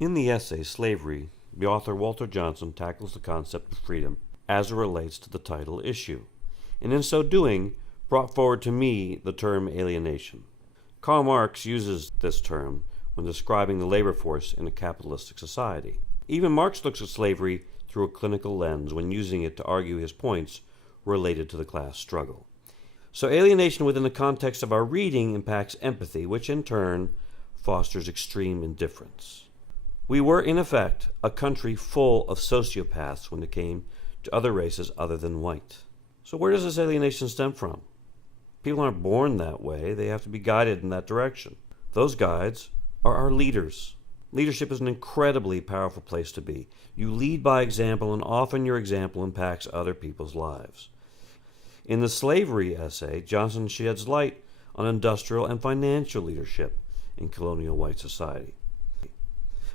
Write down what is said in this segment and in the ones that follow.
In the essay Slavery, the author Walter Johnson tackles the concept of freedom as it relates to the title issue, and in so doing brought forward to me the term alienation. Karl Marx uses this term when describing the labor force in a capitalistic society. Even Marx looks at slavery through a clinical lens when using it to argue his points related to the class struggle. So alienation within the context of our reading impacts empathy, which in turn fosters extreme indifference. We were, in effect, a country full of sociopaths when it came to other races other than white. So where does this alienation stem from? People aren't born that way. They have to be guided in that direction. Those guides are our leaders. Leadership is an incredibly powerful place to be. You lead by example, and often your example impacts other people's lives. In the slavery essay, Johnson sheds light on industrial and financial leadership in colonial white society.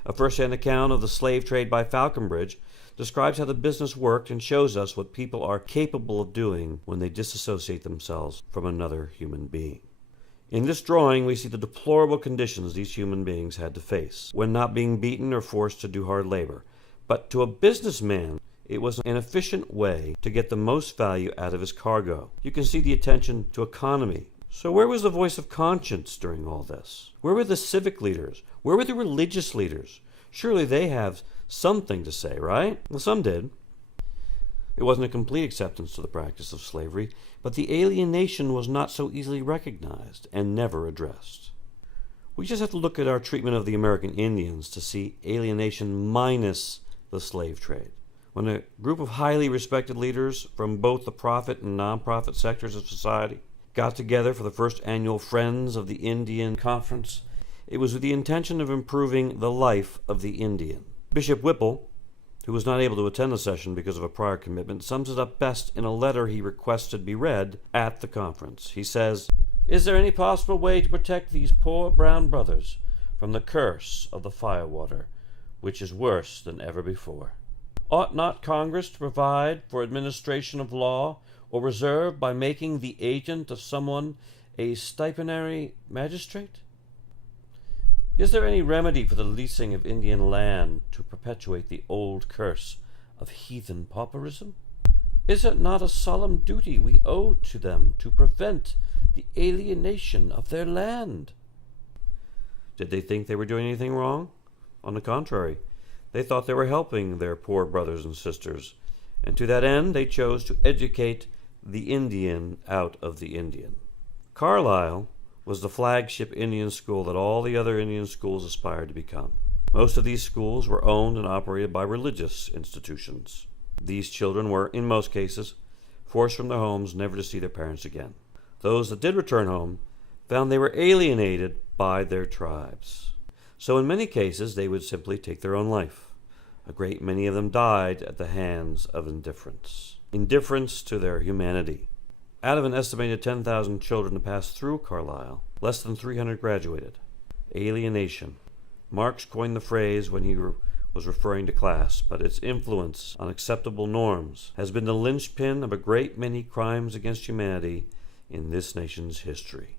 A first-hand account of the slave trade by Falconbridge describes how the business worked and shows us what people are capable of doing when they disassociate themselves from another human being. In this drawing, we see the deplorable conditions these human beings had to face when not being beaten or forced to do hard labor. But to a businessman, it was an efficient way to get the most value out of his cargo. You can see the attention to economy. So where was the voice of conscience during all this? Where were the civic leaders? Where were the religious leaders? Surely they have something to say, right? Well, some did. It wasn't a complete acceptance to the practice of slavery, but the alienation was not so easily recognized and never addressed. We just have to look at our treatment of the American Indians to see alienation minus the slave trade. When a group of highly respected leaders from both the profit and nonprofit sectors of society got together for the first annual Friends of the Indian Conference, it was with the intention of improving the life of the Indian. Bishop Whipple, who was not able to attend the session because of a prior commitment, sums it up best in a letter he requested be read at the conference. He says, "Is there any possible way to protect these poor brown brothers from the curse of the firewater, which is worse than ever before? Ought not Congress to provide for administration of law, or reserve by making the agent of someone a stipendiary magistrate? Is there any remedy for the leasing of Indian land to perpetuate the old curse of heathen pauperism? Is it not a solemn duty we owe to them to prevent the alienation of their land?" Did they think they were doing anything wrong? On the contrary, they thought they were helping their poor brothers and sisters, and to that end they chose to educate the Indian out of the Indian. Carlisle was the flagship Indian school that all the other Indian schools aspired to become. Most of these schools were owned and operated by religious institutions. These children were, in most cases, forced from their homes never to see their parents again. Those that did return home found they were alienated by their tribes. So in many cases they would simply take their own life. A great many of them died at the hands of indifference to their humanity. Out of an estimated 10,000 children to pass through Carlisle, less than 300 graduated. Alienation. Marx coined the phrase when he was referring to class, but its influence on acceptable norms has been the linchpin of a great many crimes against humanity in this nation's history.